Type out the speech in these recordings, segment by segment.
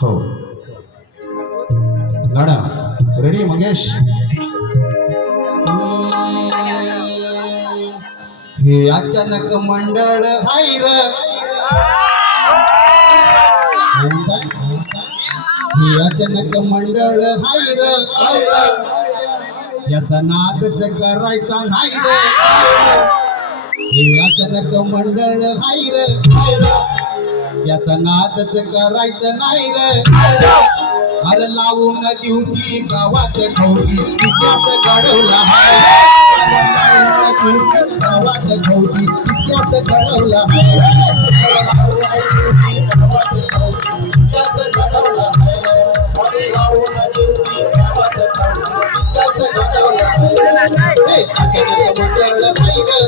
हो गाडा रेडी मंगेश. हे अचानक मंडळ हायर, हे अचानक मंडळ हायर, याचा नादच करायचा नाही रे. हे अचानक मंडळ हायर, याचा नादच करायचं नाही रे. अरे लावून ड्युटी गावात खवटी इतक्यात घडवला हाय. गावात खवटी इतक्यात घडवला मंडळ पाहिलं,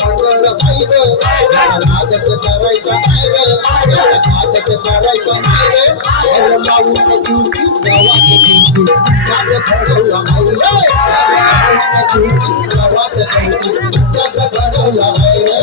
मंडळ पाहिलं, नादच करायचं नाही रे, नादच करायचं नाही रे. लावून ड्युटी गावात ड्युटी त्यात घडवला नाही रे, गावात ड्युटी त्यात घडवला नाही रे.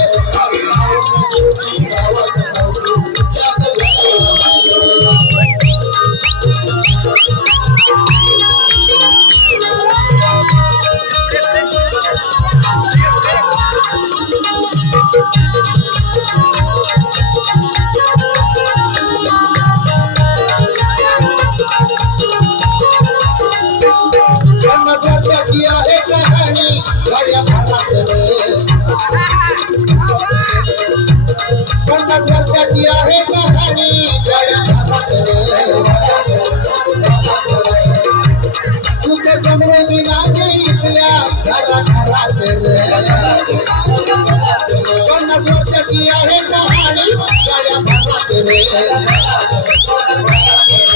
वर्षाची आहे कहाणी गड्या घरात रे. सुख समृद्धी नाही इथल्या घरात रे. 50 वर्षाची आहे कहाणी गड्या घरात रे.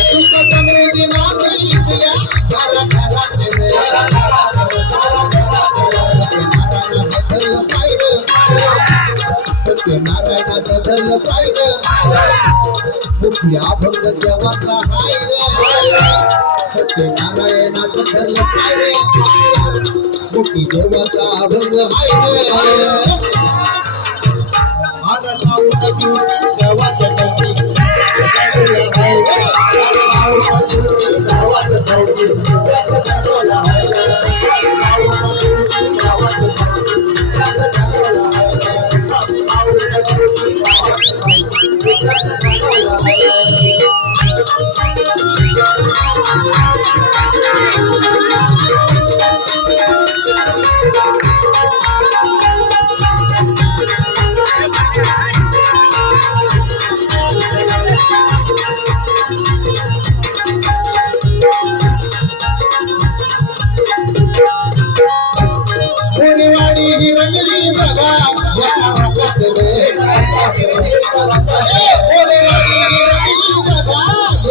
सुख समृद्धी नाही इथल्या घरात रे. सत्यनारायणाचं धरलं पाहिलं, मुखी अभंग देवाचा हाय रे. सत्यनारायणाचं धरलं पाहिलं, मुखी देवाचा अभंग हाय रे. आर लावून ड्युटी देवाच्या डवटी हाय रे. लावून ड्युटी देवाच्या डवटी हाय रे. कोणीवाडी ही रंगली बघा एका रंगात रे. कोणीवाडी ही रंगली बघा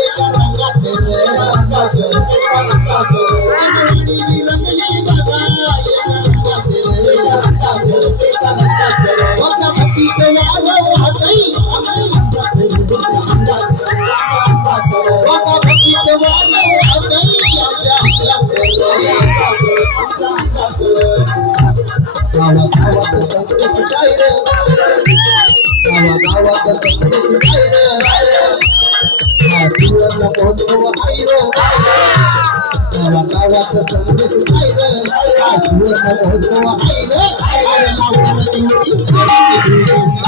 एका रंगात रे. कोणीवाडी ही रंगली बघा एका रंगात रे. होता भक्तीचं वारं वाहतंय होता भक्तीचं वारं वाहतंय आमच्या अंगात रे. गावात संदेश जाय रे, गावात संदेश जाय रे. हा सुवर्ण महोत्सव हाय रे. गावात संदेश जाय रे, हा सुवर्ण महोत्सव हाय रे. अरे लावून ड्युटी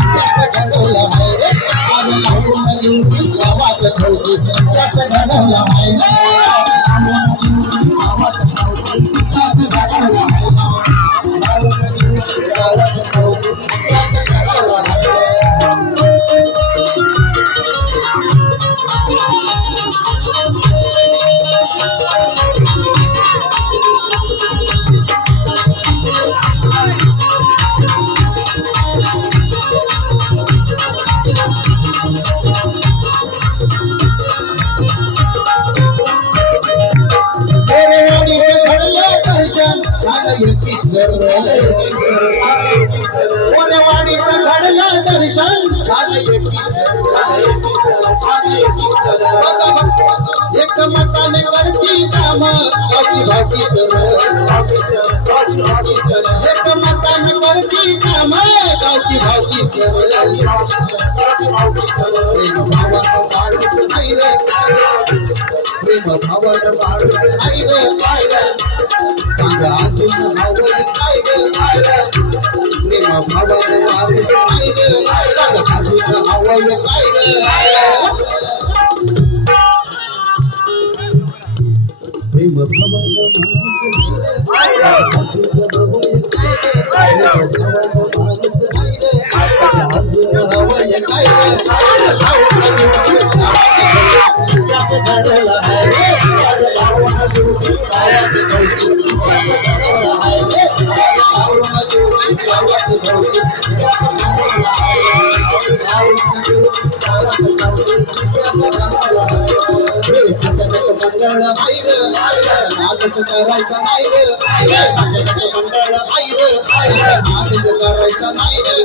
त्यात घडवला हाय रे. अरे लावून ड्युटी गावात ठेवली त्यात घडवला हाय रे. वाडीचं घडलं दर्शन झालं एक मताने करती काम गावची भावकीच एक मताने करती काम गावची भावकीच भावाचं माणूस नाही प्रेम भावानं माणूस नाही रे सांगा अजून हवंय काय रे प्रेम भावानं माणूस नाही रे सांगा अजून हवंय काय रे प्रेम भावानं माणूस नाही रे अजून हवंय काय रे घडवला आहे रे आज लावून जोडी गावात भोवती घडवला आहे रे आज लावून जोडी गावात भोवती मंडळ बाहेर नादच करायचं नाही रे मंडळ बाहेर नादच करायचं नाही रे